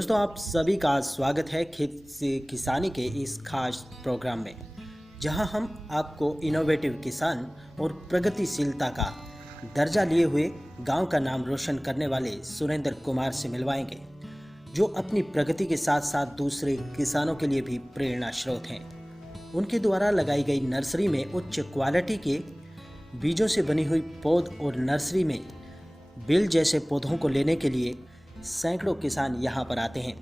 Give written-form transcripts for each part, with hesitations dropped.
दोस्तों, आप सभी का स्वागत है खेत से किसानी के इस खास प्रोग्राम में, जहां हम आपको इनोवेटिव किसान और प्रगतिशीलता का दर्जा लिए हुए गांव का नाम रोशन करने वाले सुरेंद्र कुमार से मिलवाएंगे, जो अपनी प्रगति के साथ साथ दूसरे किसानों के लिए भी प्रेरणा स्रोत हैं। उनके द्वारा लगाई गई नर्सरी में उच्च क्वालिटी के बीजों से बनी हुई पौध और नर्सरी में बेल जैसे पौधों को लेने के लिए सैकड़ों किसान यहाँ पर आते हैं।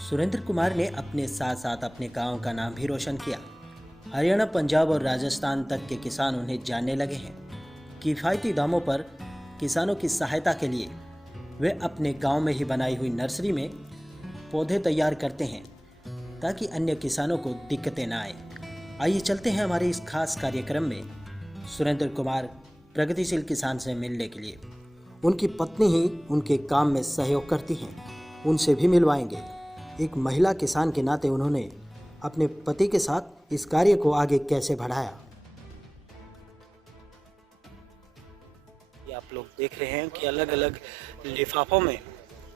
सुरेंद्र कुमार ने अपने साथ साथ अपने गांव का नाम भी रोशन किया। हरियाणा, पंजाब और राजस्थान तक के किसान उन्हें जानने लगे हैं। किफ़ायती दामों पर किसानों की सहायता के लिए वे अपने गांव में ही बनाई हुई नर्सरी में पौधे तैयार करते हैं ताकि अन्य किसानों को दिक्कतें ना आए। आइए चलते हैं हमारे इस खास कार्यक्रम में सुरेंद्र कुमार प्रगतिशील किसान से मिलने के लिए। उनकी पत्नी ही उनके काम में सहयोग करती हैं, उनसे भी मिलवाएंगे। एक महिला किसान के नाते उन्होंने अपने पति के साथ इस कार्य को आगे कैसे बढ़ाया। आप लोग देख रहे हैं कि अलग अलग लिफाफों में,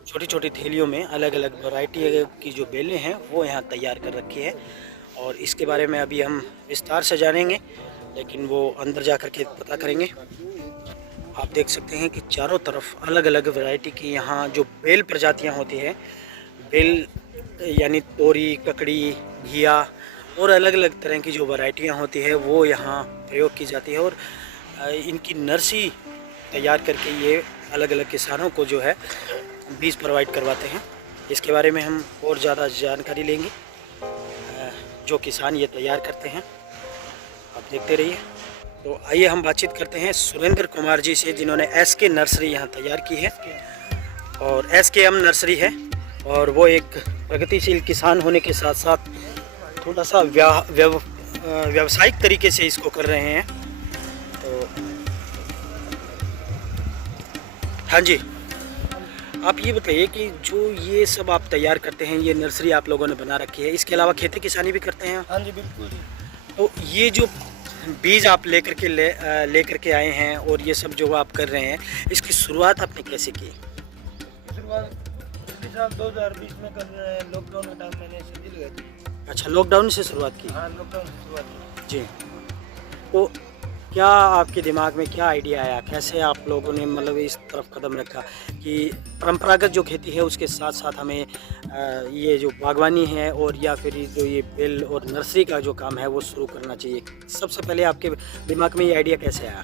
छोटी छोटी थैलियों में अलग अलग वैरायटी की जो बेलें हैं वो यहाँ तैयार कर रखी है, और इसके बारे में अभी हम विस्तार से जानेंगे, लेकिन वो अंदर जा कर के पता करेंगे। आप देख सकते हैं कि चारों तरफ अलग अलग वैरायटी की यहाँ जो बेल प्रजातियाँ होती हैं, बेल यानी तोरी, ककड़ी, घिया और अलग अलग तरह की जो वैरायटियाँ होती है वो यहाँ प्रयोग की जाती है, और इनकी नर्सरी तैयार करके ये अलग अलग किसानों को जो है बीज प्रोवाइड करवाते हैं। इसके बारे में हम और ज़्यादा जानकारी लेंगे जो किसान ये तैयार करते हैं। आप देखते रहिए। तो आइए हम बातचीत करते हैं सुरेंद्र कुमार जी से, जिन्होंने एसके नर्सरी यहाँ तैयार की है, और एसकेएम नर्सरी है, और वो एक प्रगतिशील किसान होने के साथ साथ थोड़ा सा व्यावसायिक तरीके से इसको कर रहे हैं। तो हाँ जी, आप ये बताइए कि जो ये सब आप तैयार करते हैं, ये नर्सरी आप लोगों ने बना रखी है, इसके अलावा खेती किसानी भी करते हैं? हाँ जी, बिल्कुल। तो ये जो बीज आप लेकर के आए हैं और ये सब जो आप कर रहे हैं, इसकी शुरुआत आपने कैसे की? शुरुआत पिछले साल 2020 में कर रहे हैं, लॉकडाउन के टाइम मैंने सीधी लगाई थी। अच्छा, लॉकडाउन से शुरुआत की? हाँ, लॉकडाउन से शुरुआत की जी। तो क्या आपके दिमाग में क्या आइडिया आया, कैसे आप लोगों ने मतलब इस तरफ कदम रखा कि परंपरागत जो खेती है उसके साथ साथ हमें ये जो बागवानी है और या फिर जो ये बेल और नर्सरी का जो काम है वो शुरू करना चाहिए? सबसे पहले आपके दिमाग में ये आइडिया कैसे आया?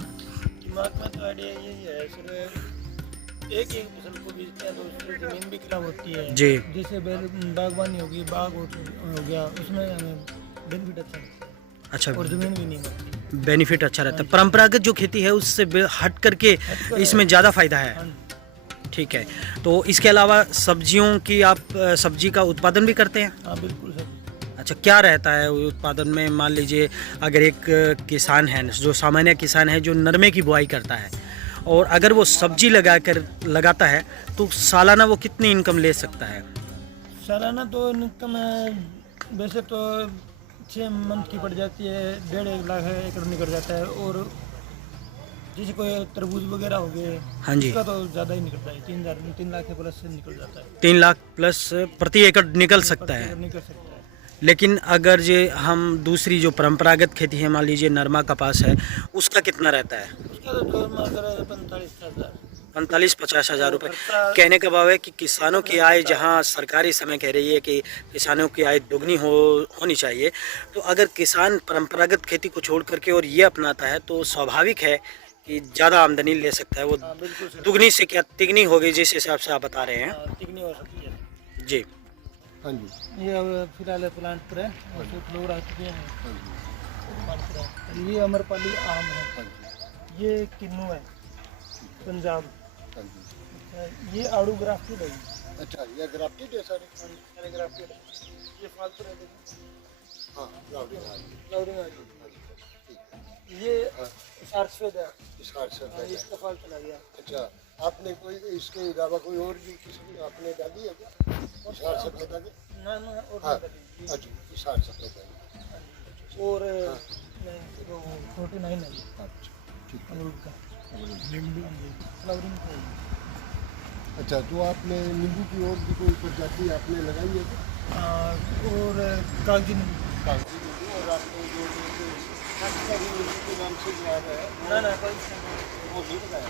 दिमाग में तो आइडिया यही है सर, एक फसल को बीजते हैं तो उसकी ज़मीन भी खराब होती है जी। जैसे बागवानी होगी, बाग हो गया, उसमें हमें बेनिफिट अच्छा है। अच्छा, और ज़मीन भी नहीं मरती, बेनिफिट अच्छा रहता है। परंपरागत जो खेती है उससे हट करके इसमें ज़्यादा फायदा है। ठीक है। तो इसके अलावा सब्जियों की आप सब्जी का उत्पादन भी करते हैं? हाँ बिल्कुल सर। अच्छा, क्या रहता है उत्पादन में? मान लीजिए अगर एक किसान है, जो सामान्य किसान है, जो नरमे की बुआई करता है, और अगर वो सब्जी लगाता है तो सालाना वो कितनी इनकम ले सकता है? सालाना तो इनकम वैसे तो 6 मंथ की पड़ जाती है, 1.5 लाख एकड़ निकल जाता है, और जैसे कोई तरबूज वगैरह हो गए, हाँ जी, उसका तो ज़्यादा ही निकलता है, 3 लाख के प्लस से निकल जाता है। 3 लाख प्लस प्रति एकड़ निकल सकता है। निकल सकता है। लेकिन अगर जो हम दूसरी जो परंपरागत खेती है, मान लीजिए नरमा कपास है, उसका कितना रहता है? उसका तो 45-50 हज़ार रुपये। कहने का भाव है कि किसानों की आय, जहां सरकारी समय कह रही है कि किसानों की आय दुगनी होनी चाहिए, तो अगर किसान परंपरागत खेती को छोड़ करके और ये अपनाता है तो स्वाभाविक है कि ज़्यादा आमदनी ले सकता है। वो दुगनी से क्या तिगनी हो गई, जिस हिसाब से आप बता रहे हैं। तिगनी हो सकती है जी। हाँ जी। ये फिलहाल प्लांट पर है, फ्लोर आ चुके हैं। ये अमरपाली आम है, ये किन्नू है पंजाब, ये आड़ू ग्राफ्टेड है। अच्छा, ये ग्राफ्टेड है सारे? ग्राफ्टेड है, ये फालतू रहते हैं। हाँ, फ्लावरिंग आ रही है। ये इशार सफेद है, इसका फल चला गया। अच्छा, आपने कोई इसके अलावा कोई और भी किस्म आपने डाली है क्या? इशार सफेद है? ना और हाँ, अच्छा, इशार सफेद है। और 49 है। अच्छा, ठीक है। अमरूद का फ्लावरिंग। अच्छा, तो आपने नींबू की और भी कोई प्रजाति आपने लगाई है क्या? और कागजी नींबू। कागजी नींबू, और आपने जो नींबू के नाम से जो आ रहा है ना वो नहीं लगाया?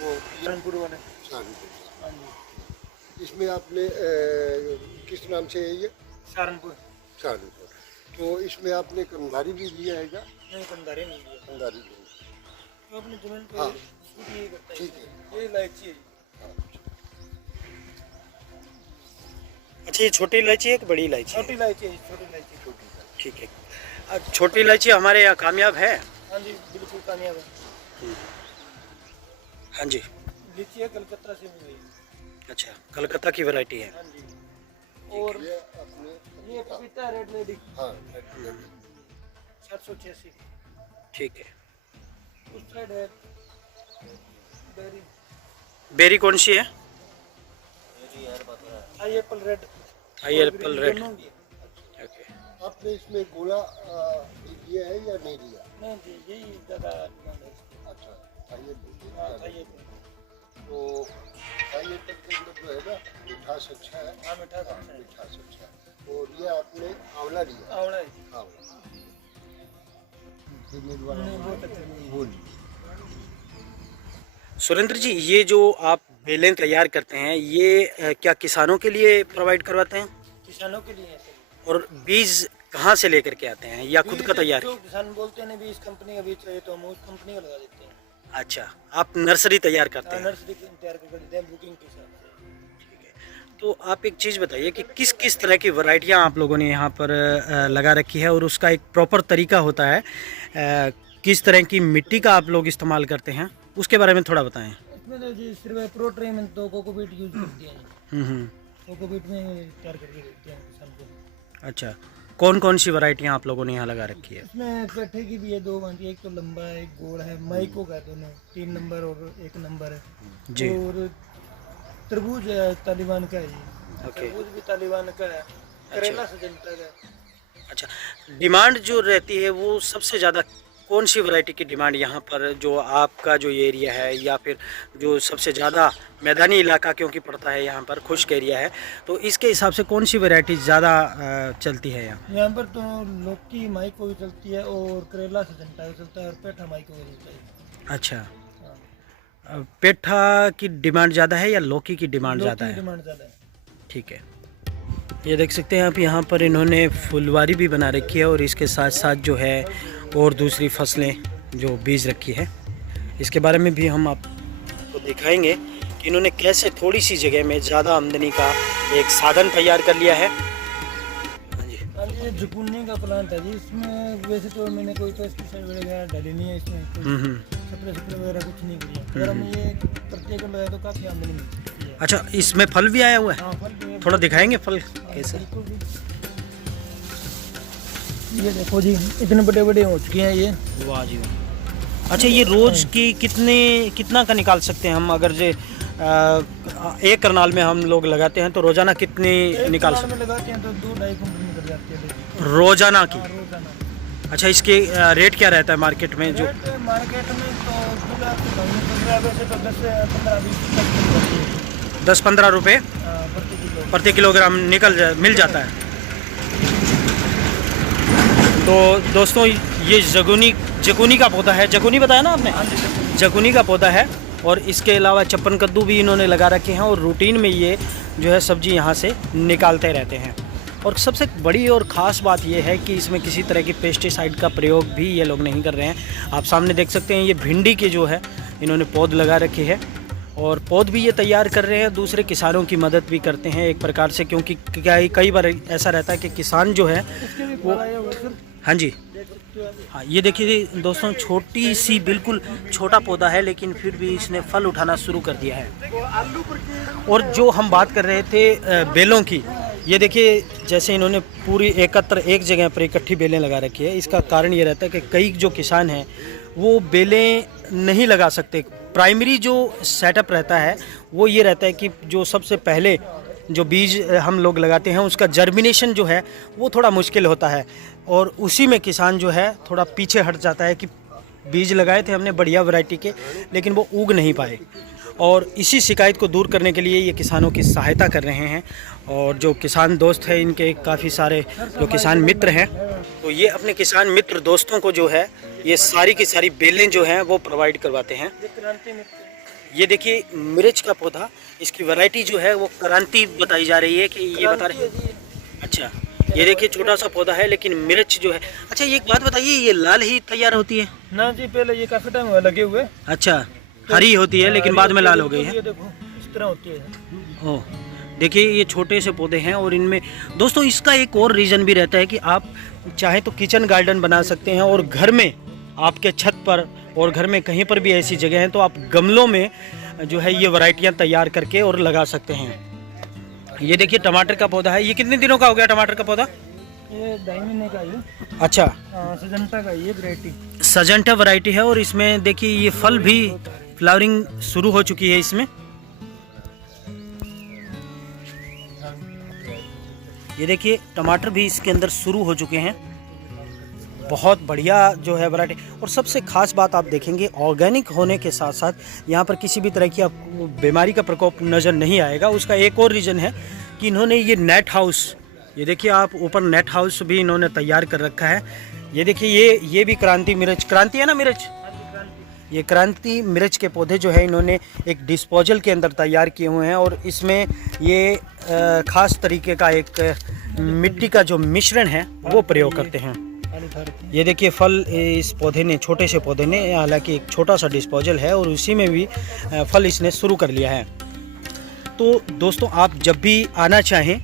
वो सहारनपुर वाले। सहारनपुर। हाँ जी, इसमें आपने किस नाम से है ये? सहारनपुर। सहारनपुर। तो इसमें आपने कंधारी भी लिया है क्या? नहीं, कंधारे नहीं लिया। कंधारी नहीं। तो अपनी जमीन पे हाँ। सूट यही करता है। ठीक है। ये इलायची है। हाँ। अच्छा, ये छोटी इलायची है कि बड़ी इलायची छोटी है? इलायची है, छोटी इलायची। ठीक है। छोटी इलायची हमारे यहाँ कामयाब है? हाँ जी, बिल्कुल कामयाब है। हाँ जी। लीची है, कलकत्ता से मिली है। अच्छा, कलकत्ता की वैरायटी है। हाँ जी। और ये अपने ये पपीता है, रेड लेडी। हाँ 786। ठीक है। उस साइड है बेरी। बेरी कौन सी है? आई एप्पल रेड। आई एप्पल रेड। दोनों भी है। ओके। आपने इसमें गोला लिया है या नहीं लिया? नहीं जी, यही ज़्यादा डिमांड है इसकी। अच्छा, आइए हाँ, आई एप्पल। तो आइए तक के अंदर जो है ना मिठास अच्छा है। हाँ, मिठास अच्छा है। मिठास अच्छा है। और ये आपने आंवला लिया? आवड़ा है जी। आंवला। नहीं, बहुत अच्छा है। वो लिया। सुरेंद्र जी, ये जो आप बेलें तैयार करते हैं, ये क्या किसानों के लिए प्रोवाइड करवाते हैं? किसानों के लिए है सर। और बीज कहाँ से लेकर के आते हैं या खुद का तैयार? जो किसान बोलते हैं ना बीज कंपनी का बीज चाहिए तो हम उस कंपनी का लगा देते हैं। अच्छा, आप नर्सरी तैयार करते हैं? नर्सरी तैयार कर देते हैं बुकिंग के हिसाब से। तो आप एक चीज़ बताइए कि किस किस तरह की वैरायटियाँ आप लोगों ने यहाँ पर लगा रखी है, और उसका एक प्रॉपर तरीका होता है, किस तरह की मिट्टी का आप लोग इस्तेमाल करते हैं, उसके बारे में थोड़ा बताएं। इसमें तो जी सिर्फ प्रोट्रे में तो कोकोपीट यूज करते हैं। कोकोपीट में तैयार करके देते हैं किसान को। अच्छा, कौन कौन सी वैरायटियाँ आप लोगों ने यहाँ लगा रखी है? इसमें पेठे की भी है, दो बनती है, एक तो लंबा है, एक गोल है। माइको का दोनों 3 नंबर और 1 नंबर है जी। और तरबूज तालिबान का है जी। ओके। तरबूज भी तालिबान का है। करेला सजनता का है। अच्छा, डिमांड जो रहती है वो सबसे ज़्यादा कौन सी वैरायटी की डिमांड यहाँ पर, जो आपका जो एरिया है या फिर जो सबसे ज़्यादा मैदानी इलाका क्योंकि पड़ता है यहाँ पर, खुश्क एरिया है, तो इसके हिसाब से कौन सी वैरायटी ज़्यादा चलती है यहाँ? यहाँ पर तो लौकी माइको भी चलती है और करेला सजनता का चलता है और पेठा माइको भी चलता है। अच्छा, हाँ। पेठा की डिमांड ज़्यादा है या लौकी की डिमांड ज़्यादा लौकी की है? डिमांड ज़्यादा है। ठीक है। ये देख सकते हैं आप, यहाँ पर इन्होंने फुलवारी भी बना रखी है और इसके साथ साथ जो है और दूसरी फसलें जो बीज रखी है, इसके बारे में भी हम आपको दिखाएंगे कि इन्होंने कैसे थोड़ी सी जगह में ज़्यादा आमदनी का एक साधन तैयार कर लिया है। हाँ जी। हाँ जी, ये जुकुन्नी का प्लांट है जी। इसमें वैसे तो मैंने कोई पेस्टिसाइड वगैरह डाली नहीं है, इसमें कोई स्प्रे वगैरह कुछ नहीं किया। अगर हम ये प्रत्येक लगाए तो काफ़ी आमदनी मिलती है। अच्छा, इसमें फल भी आया हुआ है? हाँ, फल भी है। थोड़ा दिखाएंगे फल कैसे? बिल्कुल भी। ये देखो जी, इतने बड़े बड़े हो चुके हैं ये। वाह जी वाह। अच्छा, ये रोज़ की कितना का निकाल सकते हैं हम, अगर जे एक करनाल में हम लोग लगाते हैं तो रोज़ाना कितनी निकाल सकते में लगाते हैं तो 2-2.5 कुंटल निकल जाती है हैं रोज़ाना की? हाँ, रोजाना। अच्छा, इसके रेट क्या रहता है मार्केट में? जो रेट मार्केट में तो दूल्हा के भाव में चल रहा है, वैसे तो 10 से 15-20 तक चल जाती है। 10-15 रुपये प्रति किलो। प्रति किलोग्राम मिल जाता है। तो दोस्तों, ये जगुनी का पौधा है। जगुनी बताया ना आपने? जगुनी का पौधा है। और इसके अलावा चप्पन कद्दू भी इन्होंने लगा रखे हैं और रूटीन में ये जो है सब्जी यहाँ से निकालते रहते हैं। और सबसे बड़ी और ख़ास बात यह है कि इसमें किसी तरह की पेस्टिसाइड का प्रयोग भी ये लोग नहीं कर रहे हैं। आप सामने देख सकते हैं, ये भिंडी के जो है इन्होंने पौध लगा रखे हैं और पौध भी ये तैयार कर रहे हैं, दूसरे किसानों की मदद भी करते हैं एक प्रकार से, क्योंकि कई बार ऐसा रहता है कि किसान जो है वो, हाँ जी, हाँ, ये देखिए दोस्तों, छोटी सी बिल्कुल छोटा पौधा है लेकिन फिर भी इसने फल उठाना शुरू कर दिया है। और जो हम बात कर रहे थे बेलों की, ये देखिए जैसे इन्होंने पूरी एक जगह पर इकट्ठी बेलें लगा रखी है। इसका कारण ये रहता है कि कई जो किसान हैं वो बेलें नहीं लगा सकते। प्राइमरी जो सेटअप रहता है वो ये रहता है कि जो सबसे पहले जो बीज हम लोग लगाते हैं उसका जर्मिनेशन जो है वो थोड़ा मुश्किल होता है, और उसी में किसान जो है थोड़ा पीछे हट जाता है कि बीज लगाए थे हमने बढ़िया वैरायटी के लेकिन वो उग नहीं पाए। और इसी शिकायत को दूर करने के लिए ये किसानों की सहायता कर रहे हैं। और जो किसान दोस्त हैं इनके काफ़ी सारे जो किसान मित्र हैं, तो ये अपने किसान मित्र दोस्तों को जो है ये सारी की सारी बेलें जो हैं वो प्रोवाइड करवाते हैं। ये देखिए मिर्च का पौधा, इसकी वैरायटी जो है वो क्रांति बताई जा रही है कि ये बता रहे हैं। अच्छा, ये देखिए छोटा सा पौधा है लेकिन मिर्च जो है। अच्छा, ये एक बात बताइए, ये लाल ही तैयार होती है ना जी? पहले ये काफी टाइम हुआ लगे हुए। अच्छा, हरी होती है लेकिन बाद में लाल हो गई है। ये देखो इस तरह होती है। ओह, देखिए ये छोटे से पौधे हैं और इनमें दोस्तों इसका एक और रीज़न भी रहता है कि आप चाहे तो किचन गार्डन बना सकते हैं और घर में आपके छत पर और घर में कहीं पर भी ऐसी जगह है तो आप गमलों में जो है ये वैरायटियां तैयार करके और लगा सकते हैं। ये देखिए टमाटर का पौधा है। ये कितने दिनों का हो गया टमाटर का पौधा? ये 2.5 महीने का है। अच्छा, सजंटा का ये वैरायटी, सजंटा वैरायटी है और इसमें देखिए ये फल भी फ्लावरिंग शुरू हो चुकी है इसमें। ये देखिए टमाटर भी इसके अंदर शुरू हो चुके हैं। बहुत बढ़िया जो है वैरायटी। और सबसे खास बात आप देखेंगे ऑर्गेनिक होने के साथ साथ यहाँ पर किसी भी तरह की आपको बीमारी का प्रकोप नज़र नहीं आएगा। उसका एक और रीज़न है कि इन्होंने ये नेट हाउस, ये देखिए आप ऊपर नेट हाउस भी इन्होंने तैयार कर रखा है। ये देखिए ये भी क्रांति मिर्च, क्रांति है ना मिर्च? ये क्रांति मिर्च के पौधे जो है इन्होंने एक डिस्पोजल के अंदर तैयार किए हुए हैं और इसमें ये ख़ास तरीके का एक मिट्टी का जो मिश्रण है वो प्रयोग करते हैं। ये देखिए फल इस पौधे ने, छोटे से पौधे ने, हालांकि एक छोटा सा डिस्पोजल है और उसी में भी फल इसने शुरू कर लिया है। तो दोस्तों आप जब भी आना चाहें,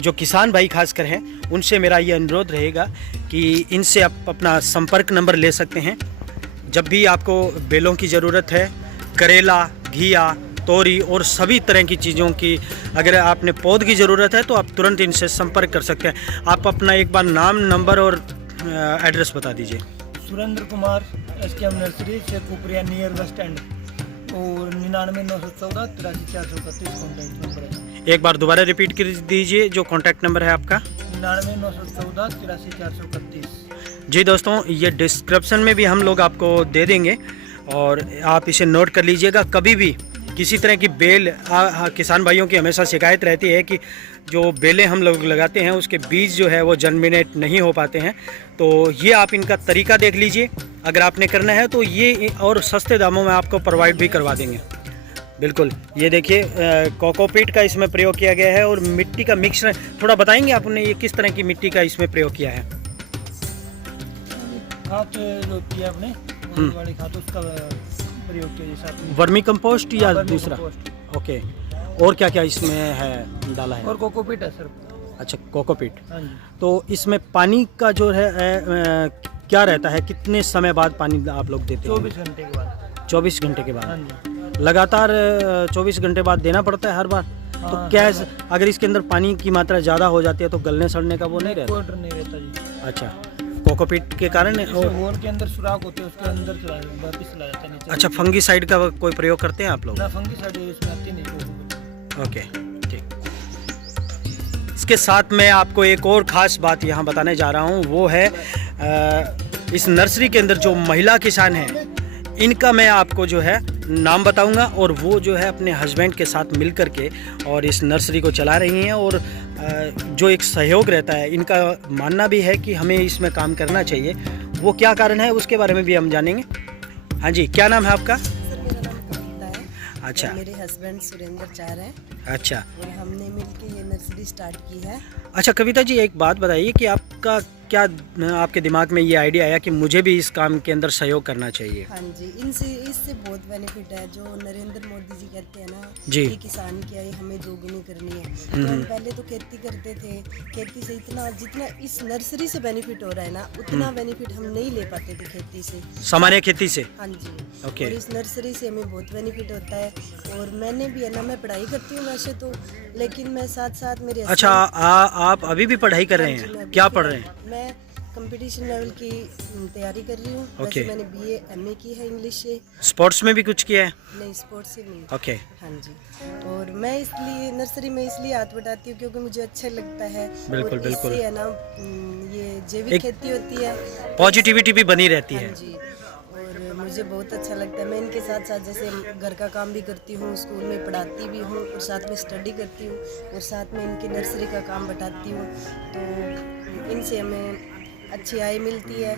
जो किसान भाई खासकर हैं उनसे मेरा ये अनुरोध रहेगा कि इनसे आप अपना संपर्क नंबर ले सकते हैं। जब भी आपको बेलों की ज़रूरत है, करेला, घिया, तोरी और सभी तरह की चीज़ों की अगर आपने पौध की ज़रूरत है तो आप तुरंत इनसे संपर्क कर सकते हैं। आप अपना एक बार नाम, नंबर और एड्रेस बता दीजिए। Surendra Kumar, SKM nursery, Shekhpuria near bus stand, और 99 914 83 431 कॉन्टैक्ट नंबर है। एक बार दोबारा रिपीट कर दीजिए जो कॉन्टैक्ट नंबर है आपका। 99 914 83 431। जी दोस्तों, ये डिस्क्रिप्शन में भी हम लोग आपको दे देंगे और आप इसे नोट कर लीजिएगा। कभी भी किसी तरह की बेल, किसान भाइयों की हमेशा शिकायत रहती है कि जो बेलें हम लोग लगाते हैं उसके बीज जो है वो जर्मिनेट नहीं हो पाते हैं। तो ये आप इनका तरीका देख लीजिए, अगर आपने करना है तो ये और सस्ते दामों में आपको प्रोवाइड भी करवा देंगे। बिल्कुल, ये देखिए कोकोपीट का इसमें प्रयोग किया गया है और मिट्टी का मिक्सचर। थोड़ा बताएंगे आपने ये किस तरह की मिट्टी का इसमें प्रयोग किया है? खाद जो किया आपने वाली खाद, उसका प्रयोग किया साथ में। वर्मी कंपोस्ट या वर्मी दूसरा? कंपोस्ट। ओके, और क्या क्या इसमें है डाला है? और कोकोपीट है सर। अच्छा, कोकोपीट। हाँ जी। तो इसमें पानी का जो है क्या रहता है, कितने समय बाद पानी आप लोग देते हैं? 24 घंटे के बाद। 24 घंटे के हाँ बाद जी। लगातार 24 घंटे बाद देना पड़ता है हर बार? तो हाँ, क्या अगर इसके अंदर पानी की मात्रा ज़्यादा हो जाती है तो गलने सड़ने का वो नहीं रहता? कोई डर नहीं रहता जी। अच्छा, कोकोपीट के कारण होल के अंदर सुराख होते हैं, उसके अंदर वापस चला जाता है नीचे। अच्छा, फंगीसाइड का कोई प्रयोग करते हैं आप लोग? ना फंगीसाइड इसमें आती नहीं। ओके, ठीक। इसके साथ मैं आपको एक और ख़ास बात यहाँ बताने जा रहा हूँ, वो है इस नर्सरी के अंदर जो महिला किसान हैं इनका मैं आपको जो है नाम बताऊंगा और वो जो है अपने हस्बैंड के साथ मिल कर के और इस नर्सरी को चला रही हैं और जो एक सहयोग रहता है, इनका मानना भी है कि हमें इसमें काम करना चाहिए। वो क्या कारण है उसके बारे में भी हम जानेंगे। हाँ जी, क्या नाम है आपका? सर मेरा नाम कविता है। अच्छा। मेरे हस्बैंड सुरेंद्र चार हैं अच्छा। और हमने मिलके ये नर्सरी स्टार्ट की है। अच्छा कविता जी, एक बात बताइए कि आपका क्या आपके दिमाग में ये आइडिया आया कि मुझे भी इस काम के अंदर सहयोग करना चाहिए? हाँ जी, इससे बहुत बेनिफिट है। जो नरेंद्र मोदी जी कहते हैं ना जी। कि किसान की आई हमें दोगुनी करनी है, तो हम पहले तो खेती करते थे। खेती से इतना जितना इस नर्सरी से बेनिफिट हो रहा है ना, उतना बेनिफिट हम नहीं ले पाते थे खेती से, सामान्य खेती से। हाँ जी। ओके। और इस नर्सरी से हमें बहुत बेनिफिट होता है। और मैंने भी है ना, मैं पढ़ाई करती हूँ वैसे तो, लेकिन मैं साथ साथ मेरे अच्छा, आप अभी भी पढ़ाई कर रहे हैं? क्या पढ़ रहे हैं? मैं कंपटीशन लेवल की तैयारी कर रही हूँ। ओके। वैसे मैंने BA MA की है इंग्लिश से। स्पोर्ट्स में भी कुछ किया है? नहीं, स्पोर्ट्स से नहीं। ओके। हाँ जी। और मैं इसलिए नर्सरी में इसलिए हाथ बटाती हूँ क्योंकि मुझे अच्छा लगता है। बिल्कुल, और बिल्कुल। इससे है ना ये जैविक खेती होती है, पॉजिटिविटी भी बनी रहती हाँ है। जी। और मुझे बहुत अच्छा लगता है। मैं इनके साथ साथ जैसे घर का काम भी करती हूँ, स्कूल में पढ़ाती भी हूँ और साथ में स्टडी करती हूँ और साथ में इनकी नर्सरी का काम बताती हूँ। तो इनसे हमें अच्छी आय मिलती है।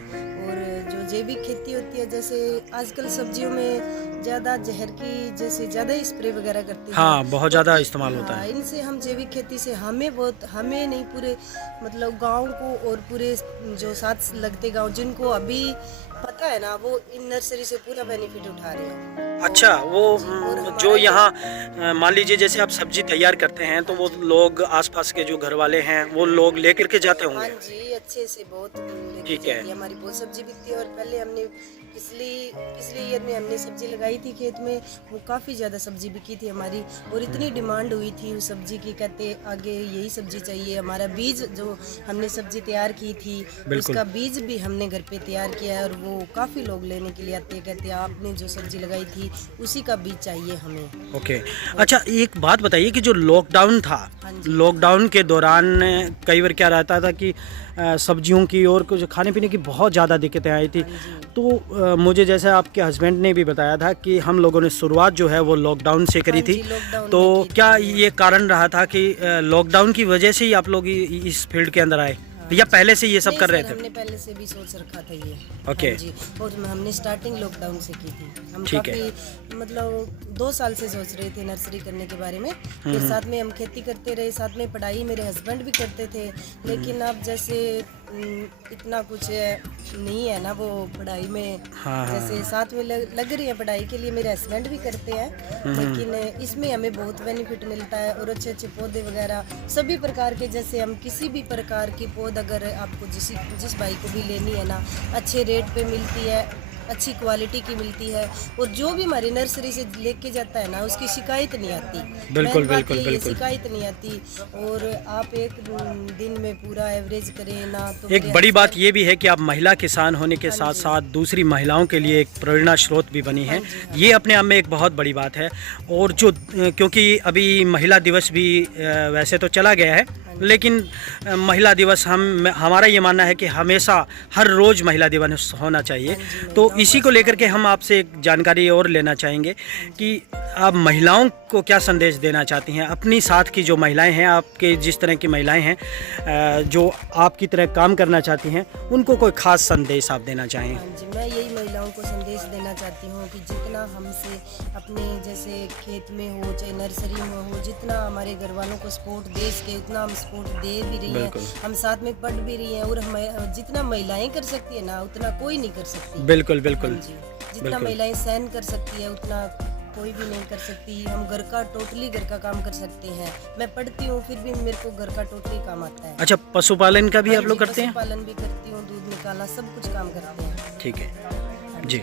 और जो जैविक खेती होती है, जैसे आजकल सब्जियों में ज़्यादा जहर की जैसे ज़्यादा स्प्रे वगैरह करते हैं। हाँ, बहुत ज़्यादा इस्तेमाल होता है। इनसे हम जैविक खेती से हमें नहीं, पूरे मतलब गांव को और पूरे जो साथ लगते गांव जिनको अभी पता है ना, वो इन नर्सरी से पूरा बेनिफिट उठा रहे हैं। अच्छा, वो जो यहाँ मान लीजिए जैसे आप सब्जी तैयार करते हैं तो वो लोग आसपास के जो घर वाले हैं वो लोग लेकर के जाते हाँ होंगे। जी, अच्छे से बहुत लेके ठीक है। जाती है। हमारी बहुत सब्जी बिकती है। और पहले हमने पिछले ईयर में हमने सब्जी लगाई थी खेत में, वो काफ़ी ज़्यादा सब्जी बिकी थी हमारी और इतनी डिमांड हुई थी उस सब्जी की, कहते आगे यही सब्जी चाहिए। हमारा बीज जो हमने सब्जी तैयार की थी उसका बीज भी हमने घर पे तैयार किया है और वो काफ़ी लोग लेने के लिए आते हैं, कहते हैं आपने जो सब्जी लगाई थी उसी का बीज चाहिए हमें। ओके। अच्छा, एक बात बताइए कि जो लॉकडाउन था, लॉकडाउन के दौरान कई बार क्या रहता था कि सब्जियों की और कुछ खाने पीने की बहुत ज़्यादा दिक्कतें आई थी। तो मुझे जैसे आपके हस्बैंड ने भी बताया था कि हम लोगों ने शुरुआत जो है वो लॉकडाउन से करी थी। तो क्या ये कारण रहा था कि लॉकडाउन की वजह से ही आप लोग इस फील्ड के अंदर आए या पहले से ये सब कर रहे थे? हमने पहले से भी सोच रखा था ये। ओके। हाँ जी, और हमने स्टार्टिंग लॉकडाउन से की थी। हम ठीक है। काफ़ी मतलब 2 साल से सोच रहे थे नर्सरी करने के बारे में। फिर साथ में हम खेती करते रहे, साथ में पढ़ाई मेरे हस्बैंड भी करते थे। लेकिन अब जैसे इतना कुछ नहीं है ना वो पढ़ाई में। जैसे साथ में लग रही है पढ़ाई के लिए, मेरे हस्बैंड भी करते हैं। लेकिन इसमें हमें बहुत बेनिफिट मिलता है और अच्छे अच्छे पौधे वगैरह सभी प्रकार के, जैसे हम किसी भी प्रकार की पौध अगर आपको जिस भाई को भी लेनी है ना, अच्छे रेट पे मिलती है, अच्छी क्वालिटी की मिलती है। और जो भी हमारी नर्सरी से लेके जाता है ना, उसकी शिकायत नहीं आती। बिल्कुल मेन बात बिल्कुल ये है, बिल्कुल। शिकायत नहीं आती। और आप एक दिन में पूरा एवरेज करें ना तो एक बड़ी बात ये भी है कि आप महिला किसान होने के साथ साथ दूसरी महिलाओं के लिए एक प्रेरणा स्रोत भी बनी है। ये अपने आप में एक बहुत बड़ी बात है। और जो क्योंकि अभी महिला दिवस भी वैसे तो चला गया है, लेकिन महिला दिवस हमारा ये मानना है कि हमेशा हर रोज़ महिला दिवस होना चाहिए। तो इसी को लेकर के हम आपसे एक जानकारी और लेना चाहेंगे कि आप महिलाओं को क्या संदेश देना चाहती हैं, अपनी साथ की जो महिलाएं हैं, आपके जिस तरह की महिलाएं हैं जो आपकी तरह काम करना चाहती हैं, उनको कोई ख़ास संदेश आप देना चाहें? हाँ जी, मैं यही महिलाओं को संदेश देना चाहती हूँ कि जितना हमसे अपने जैसे खेत में हो चाहे नर्सरी में हो, जितना हमारे घर वालों को सपोर्ट दे सके उतना हम सपोर्ट दे भी रही हैं। हम साथ में पढ़ भी रही हैं और हम जितना महिलाएं कर सकती है ना उतना कोई नहीं कर सकती। बिल्कुल बिल्कुल। हाँ जी, जितना महिलाएं सहन कर सकती है उतना कोई भी नहीं कर सकती। हम टोटली घर का काम कर सकते हैं। मैं पढ़ती हूँ फिर भी मेरे को घर का टोटली काम आता है। अच्छा, पशुपालन का भी हाँ आप लोग जी, करते हैं? पशुपालन भी करती हूँ, दूध निकालना सब कुछ काम करते हैं। ठीक है जी।